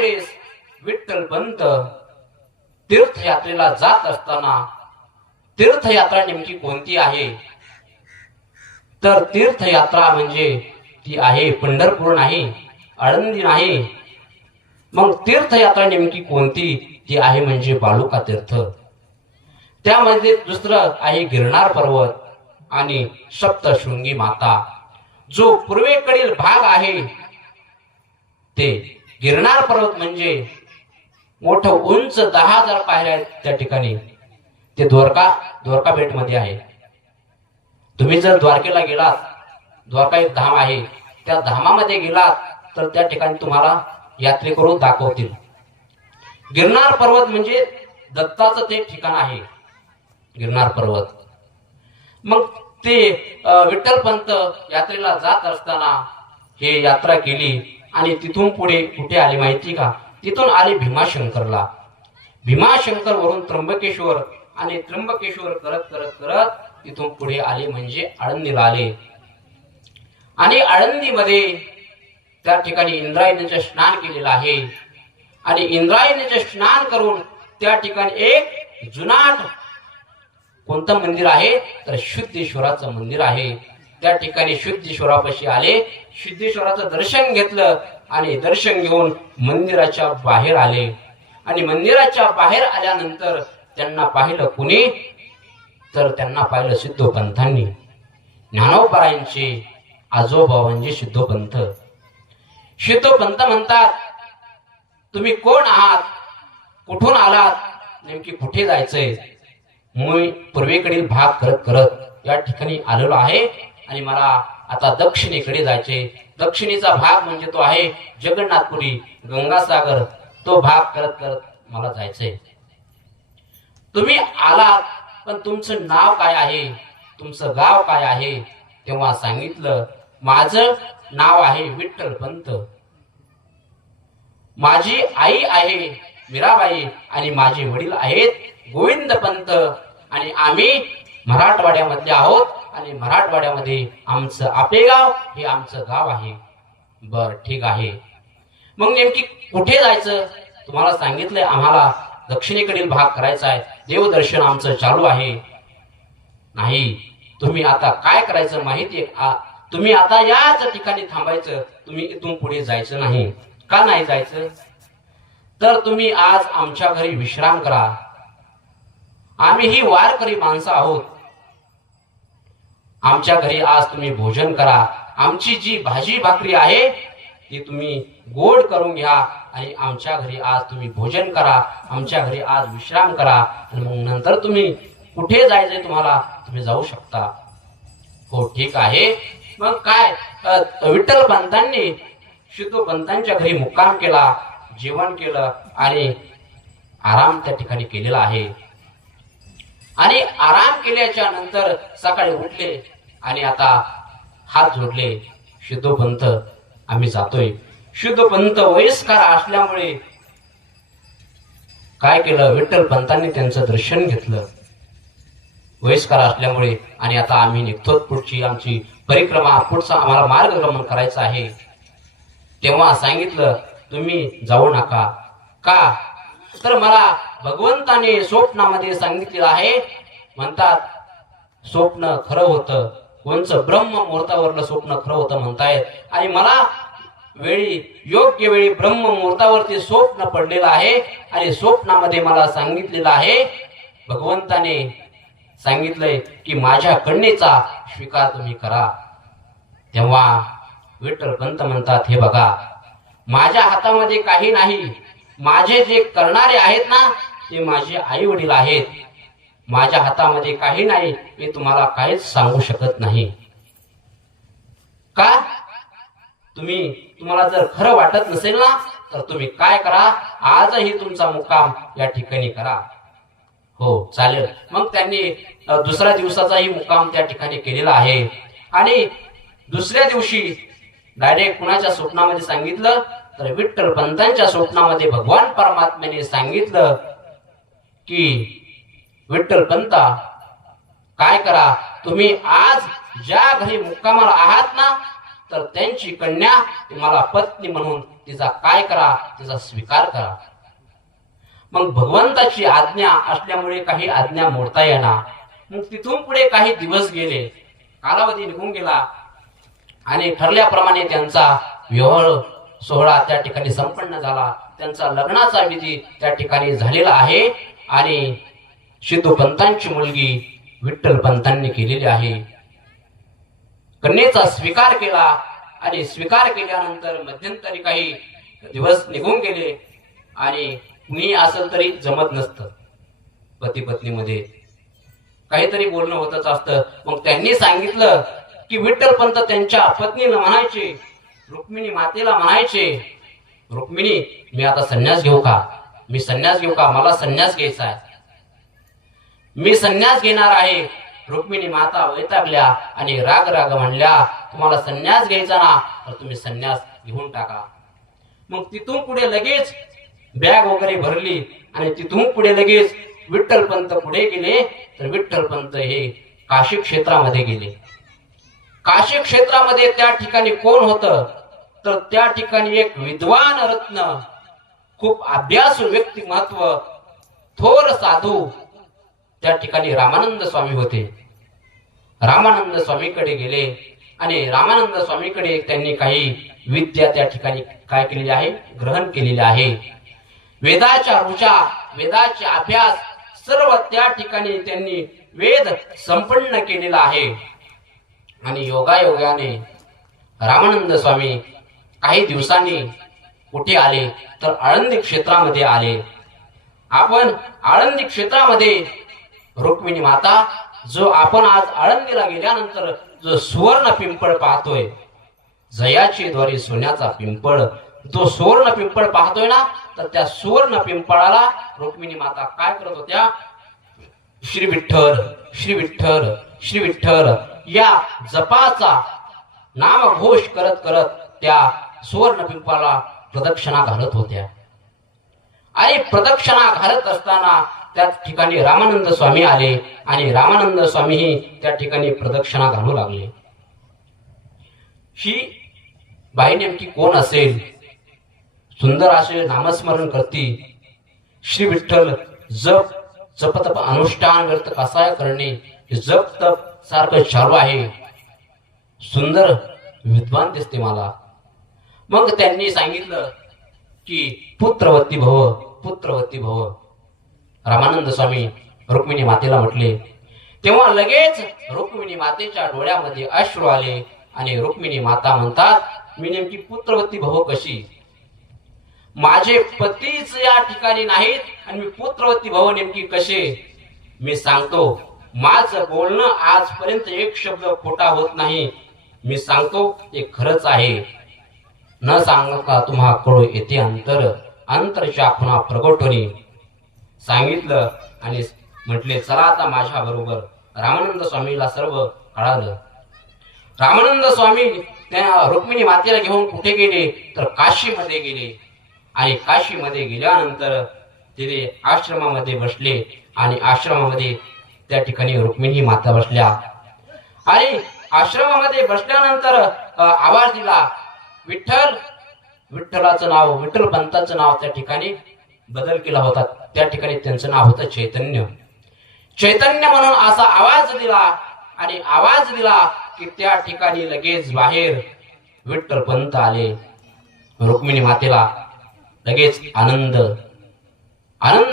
त्यावेळेस विठ्ठलपंत तीर्थयात्रेला जात असताना तीर्थयात्रा नेमकी कोणती आहे तर तीर्थयात्रा म्हणजे ती आहे पंढरपूर नाही, आळंदी नाही. मग तीर्थयात्रा नेमकी कोणती ती आहे म्हणजे बालुका तीर्थ. त्यामध्ये दुसरं आहे गिरनार पर्वत आणि सप्तशृंगी माता. जो पूर्वेकडील भाग आहे ते गिरनार पर्वत म्हणजे मोठं उंच 10,000 पायऱ्या त्या ठिकाणी. ते द्वारका बेट मध्ये आहे. तुम्ही जर द्वारकेला गेलात, द्वारका एक धाम आहे, त्या धामामध्ये गेलात तर त्या ठिकाणी तुम्हाला यात्रेकरू दाखवतील. गिरनार पर्वत म्हणजे दत्ताचं ते ठिकाण आहे गिरनार पर्वत. मग ते विठ्ठलपंत यात्रेला जात असताना हे यात्रा केली आणि तिथून पुढे कुठे आली माहिती का? तिथून आले भीमाशंकरला. भीमाशंकर वरून त्र्यंबकेश्वर आणि त्र्यंबकेश्वर करत करत करत तिथून पुढे आले म्हणजे आळंदीला आले. आणि आळंदीमध्ये त्या ठिकाणी इंद्रायणीचे स्नान केलेलं आहे. आणि इंद्रायणीचे स्नान करून त्या ठिकाणी एक जुनाट कोणतं मंदिर आहे तर शुद्धेश्वराचं मंदिर आहे. त्या ठिकाणी शुद्धेश्वरापाशी आले, शुद्धेश्वराचं दर्शन घेतलं आणि दर्शन घेऊन मंदिराच्या बाहेर आले. आणि मंदिराच्या बाहेर आल्यानंतर त्यांना पाहिलं कुणी तर त्यांना पाहिलं सिद्धोपंतांनी. ज्ञानोबारायांचे आजोबा म्हणजे सिद्धोपंत. सिद्धोपंत म्हणतात, तुम्ही कोण आहात, कुठून आलात, नेमकी कुठे जायचंय? मी पूर्वेकडील भाग करत करत या ठिकाणी आलेलो आहे आणि मला आता दक्षिणेकडे जायचे. दक्षिणेचा भाग म्हणजे तो आहे जगन्नाथपुरी, गंगासागर, तो भाग करत करत मला जायचंय. तुम्ही आलात पण तुमचं नाव काय आहे, तुमचं गाव काय आहे? तेव्हा सांगितलं, माझं नाव आहे विठ्ठलपंत, माझी आई आहे मीराबाई आणि माझे वडील आहेत गोविंदपंत आणि आम्ही मराठवाड्यामधले आहोत आणि मराठवाड्यामध्ये आमचं आपेगाव हे आमचं गाव आहे. बर ठीक आहे. मग नेमकी कुठे जायचं? तुम्हाला सांगितलंय आम्हाला दक्षिणेकडील भाग करायचा आहे, देवदर्शन आमचं चालू आहे. नाही, तुम्ही आता काय करायचं माहितीये? तुम्ही आता याच ठिकाणी थांबायचं, तुम्ही इथून पुढे जायचं नाही. का नाही जायचं? तर तुम्ही आज आमच्या घरी विश्राम करा. आम्ही ही वारकरी माणसं आहोत, आमच्या घरी आज तुम्ही भोजन करा. आमची जी भाजी भाकरी आहे ती तुम्ही गोड करून घ्या आणि आमच्या घरी आज तुम्ही भोजन करा, आमच्या घरी आज विश्राम करा आणि मग नंतर तुम्ही कुठे जायचंय तुम्हाला तुम्ही जाऊ शकता. हो ठीक आहे. मग काय विठ्ठलपंतांनी सिद्धोपंतांच्या घरी मुक्काम केला, जेवण केलं आणि आराम त्या ठिकाणी केलेला आहे. आणि आराम केल्याच्या नंतर सकाळी उठले आणि आता हात जोडले, सिद्धोपंत आम्ही जातोय. सिद्धोपंत वयस्कर असल्यामुळे काय केलं, विठ्ठलपंतांनी त्यांचं दर्शन घेतलं वयस्कर असल्यामुळे. आणि आता आम्ही निघतो, पुढची आमची परिक्रमा, पुढचा आम्हाला मार्गक्रमण करायचं आहे. तेव्हा सांगितलं, तुम्ही जाऊ नका. का तर मला भगवंताने स्वप्नामध्ये सांगितलेलं आहे. म्हणतात स्वप्न खरं होतं, कोणचं ब्रह्म मुहूर्तावरलं स्वप्न खरं होतं म्हणतायत. आणि मला योग्य वेळी ब्रह्म मुहूर्तावरती स्वप्न पडलेलं आहे आणि स्वप्नामध्ये मला सांगितलेलं आहे, भगवंताने सांगितलंय की माझ्या कन्येचा स्वीकार तुम्ही करा. तेव्हा विठ्ठलपंत म्हणतात, हे बघा, माझ्या हातामध्ये काही नाही. माझे जे करणारे आहेत ना ते माझे आई वडील आहेत. माझ्या हातामध्ये काही नाही, मी तुम्हाला काहीच सांगू शकत नाही. का? तुम्हाला जर खरं वाटत नसेल ना तर तुम्ही काय करा, आजही तुमचा मुक्काम या ठिकाणी करा. हो चालेल. मग त्यांनी दुसऱ्या दिवसाचाही मुक्काम त्या ठिकाणी केलेला आहे. आणि दुसऱ्या दिवशी डायरेक्ट कुणाच्या स्वप्नामध्ये सांगितलं तर विठ्ठलपंतांच्या स्वप्नामध्ये भगवान परमात्म्याने सांगितलं की विठ्ठलपंता काय करा, तुम्ही आज ज्या घरी मुक्कामाला आहात ना तर त्यांची कन्या तुम्हाला पत्नी म्हणून तिचा काय करा, तिचा स्वीकार करा. मग भगवंताची आज्ञा असल्यामुळे काही आज्ञा मोडता येणार. मग तिथून पुढे काही दिवस गेले, कालावधी निघून गेला आणि ठरल्याप्रमाणे त्यांचा विवाह सोहळा त्या ठिकाणी संपन्न झाला. त्यांचा लग्नाचा विधी त्या ठिकाणी झालेला आहे आणि सिद्धू पंतांची मुलगी विठ्ठल पंतांनी केलेली आहे. कन्येचा स्वीकार केला आणि स्वीकार केल्यानंतर मध्यंतरी काही दिवस निघून गेले आणि कुणी असेल तरी जमत नसतं, पती पत्नीमध्ये काहीतरी बोलणं होतच असतं. मग त्यांनी सांगितलं की विठ्ठल पंत त्यांच्या पत्नीला म्हणायचे, रुक्मिणी मातेला म्हणायचे, रुक्मिणी मी आता संन्यास घेऊ का, मी संन्यास घेऊ का, मला संन्यास घ्यायचा आहे, मी संन्यास घेणार आहे. रुक्मिणी माता वैतागल्या आणि राग राग म्हणल्या, तुम्हाला संन्यास घ्यायचा ना तर तुम्ही संन्यास घेऊन टाका. मग तिथून पुढे लगेच बॅग वगैरे भरली आणि तिथून पुढे लगेच विठ्ठल पंत पुढे गेले. तर विठ्ठल पंत हे काशी क्षेत्रामध्ये गेले. काशी क्षेत्रामध्ये त्या ठिकाणी कोण होतं, तर त्या ठिकाणी एक विद्वान रत्न, खूप अभ्यासू व्यक्तिमत्व, थोर साधू त्या ठिकाणी रामानंद स्वामी होते. रामानंद स्वामीकडे गेले आणि रामानंद स्वामीकडे त्यांनी काही विद्या त्या ठिकाणी काय केलेली आहे, ग्रहण केलेली आहे. वेदाच्या ऋचा, वेदाचे अभ्यास सर्व त्या ठिकाणी त्यांनी वेद संपन्न केलेला आहे. आणि योगायोगाने रामानंद स्वामी काही दिवसांनी कुठे आले, तर आळंदी क्षेत्रामध्ये आले. आपण आळंदी क्षेत्रामध्ये रुक्मिणी माता, जो आपण आज आळंदीला गेल्यानंतर जो सुवर्ण पिंपळ पाहतोय, जयाची द्वारे सोन्याचा पिंपळ, जो सुवर्ण पिंपळ पाहतोय ना, तर त्या सुवर्ण पिंपळाला रुक्मिणी माता काय करत होत्या, श्री विठ्ठल श्री विठ्ठल श्री विठ्ठल या जपाचा नामघोष करत करत त्या सुवर्ण पिंपळाला प्रदक्षिणा घालत होत्या. आणि प्रदक्षिणा घालत असताना त्या ठिकाणी रामानंद स्वामी आले आणि रामानंद स्वामीही त्या ठिकाणी प्रदक्षिणा घालू लागले. ही बाई नेमकी कोण असेल, सुंदर असे नामस्मरण करती, श्री विठ्ठल जप जपतप अनुष्ठान व्यर्थ कसाय करणे, जप तप सारखं चालू आहे, सुंदर विद्वान दिसते मला. मग त्यांनी सांगितलं की पुत्रवती भव, पुत्रवती भव. रामानंद स्वामी रुक्मिणी मातेला म्हटले. तेव्हा लगेच रुक्मिणी मातेच्या डोळ्यामध्ये अश्रू आले आणि रुक्मिणी माता म्हणतात, मी नेमकी पुत्रवती भव कशी, माझे पतीच या ठिकाणी नाहीत आणि मी पुत्रवती भव नेमकी कसे. मी सांगतो, माझं बोलणं आजपर्यंत एक शब्द खोटा होत नाही, मी सांगतो ते खरंच आहे. न सांगता तुम्हा कळो येते अंतर, अंतरच्या खुणा प्रगटोनी. सांगितलं आणि म्हटले, चला आता माझ्या बरोबर. रामानंद स्वामीला सर्व कळालं. रामानंद स्वामी त्या रुक्मिणी मातेला घेऊन कुठे गेले, तर काशीमध्ये गेले. आणि काशीमध्ये गेल्यानंतर तिथे आश्रमामध्ये बसले आणि आश्रमामध्ये त्या ठिकाणी रुक्मिणी माता बसल्या. आणि आश्रमामध्ये बसल्यानंतर आवाज दिला, विठ्ठल. विठ्ठलाचं नाव, विठ्ठल पंताचं नाव त्या ठिकाणी बदल केला होता. त्या ठिकाणी त्यांचं नाव होतं चैतन्य. चैतन्य म्हणून असा आवाज दिला आणि आवाज दिला की त्या ठिकाणी लगेच बाहेर विठ्ठल पंत आले. रुक्मिणी मातेला लगेच आनंद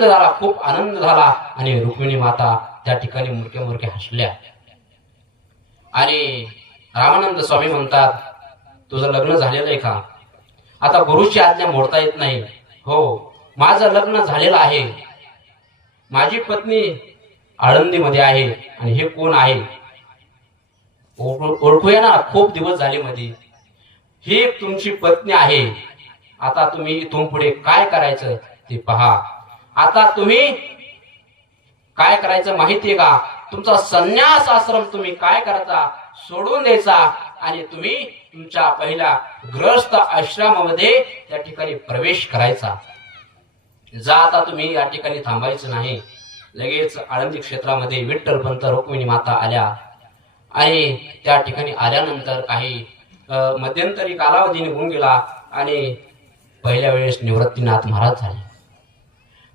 झाला, खूप आनंद झाला. आणि रुक्मिणी माता त्या ठिकाणी मुरक्या मुरक्या हसल्या. आणि रामानंद स्वामी म्हणतात, तुझं लग्न झालेलं आहे का? आता गुरुची आज्ञा मोडता येत नाही. हो, माझं लग्न झालेलं आहे, माझी पत्नी आळंदीमध्ये आहे. आणि हे कोण आहे, ओळखूया ना, खूप दिवस झाले मध्ये. ही तुमची पत्नी आहे. आता तुम्ही इथून पुढे काय करायचं ते पहा. आता तुम्ही काय करायचं माहितीये का, तुमचा संन्यास आश्रम तुम्ही काय करायचा, सोडून द्यायचा आणि तुम्ही तुमच्या पहिल्या गृहस्थ आश्रमामध्ये त्या ठिकाणी प्रवेश करायचा. जा, आता तुम्ही या ठिकाणी थांबायचं नाही. लगेच आळंदी क्षेत्रामध्ये विठ्ठल पंत रुक्मिणी माता आल्या. आणि त्या ठिकाणी आल्यानंतर काही मध्यंतरी कालावधी निघून गेला आणि पहिल्या वेळेस निवृत्तीनाथ महाराज झाले.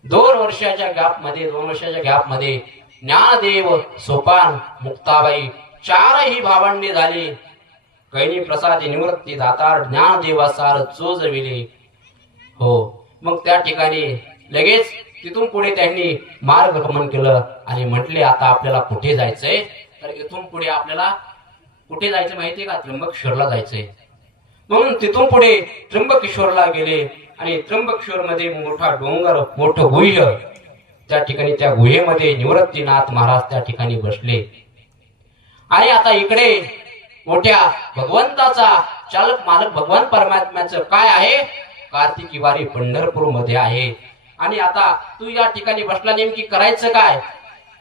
2 वर्षाच्या गॅपमध्ये ज्ञानदेव, सोपान, मुक्ताबाई 4ही भावंडे झाली. कैनी प्रसादी निवृत्ती दातार ज्ञानदेवासार चोजविले. हो, मग त्या ठिकाणी लगेच तिथून पुढे त्यांनी मार्गक्रमण केलं आणि म्हटले आता आपल्याला कुठे जायचंय. तर इथून पुढे आपल्याला कुठे जायचं माहितीये का? त्र्यंबकेश्वरला जायचंय. म्हणून तिथून पुढे त्र्यंबकेश्वरला गेले आणि त्र्यंबकेश्वर मध्ये मोठा डोंगर, मोठं गुह्य, त्या ठिकाणी त्या गुहेमध्ये निवृत्तीनाथ महाराज त्या ठिकाणी बसले. आणि आता इकडे मोठ्या भगवंताचा चालक मालक भगवान परमात्म्याचं काय आहे? कार्तिकी वारी पंढरपूर मध्ये आहे. आणि आता तू या ठिकाणी बसला, नेमकी करायचं काय?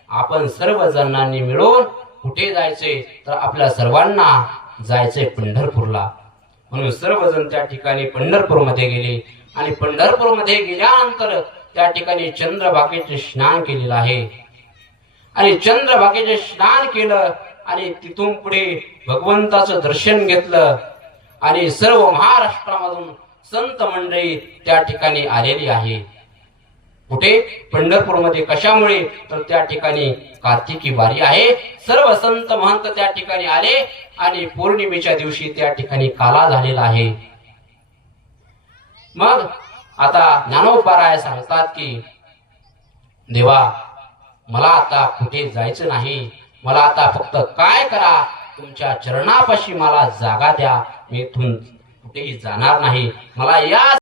आपण सर्व जणांनी मिळून कुठे जायचे? तर आपल्या सर्वांना जायचंय पंढरपूरला. म्हणून सर्वजण त्या ठिकाणी पंढरपूरमध्ये गेले आणि पंढरपूरमध्ये गेल्यानंतर त्या ठिकाणी चंद्रभागेचे स्नान केलेलं आहे. आणि चंद्रभागेचे स्नान केलं आणि तिथून पुढे भगवंताचं दर्शन घेतलं. आणि सर्व महाराष्ट्रामधून संत मंडळी त्या ठिकाणी आलेली आहे. कुठे? पंढरपूरमध्ये. कशामुळे? तर त्या ठिकाणी कार्तिकी वारी आहे. सर्व संत महंत त्या ठिकाणी आले आणि पौर्णिमेच्या दिवशी त्या ठिकाणी काला झालेला आहे. मग आता ज्ञानोबाराय सांगतात की देवा, मला आता कुठे जायचं नाही. मला आता फक्त काय करा, तुमच्या चरणापाशी मला जागा द्या. मी इथून कुठेही जाणार नाही. मला या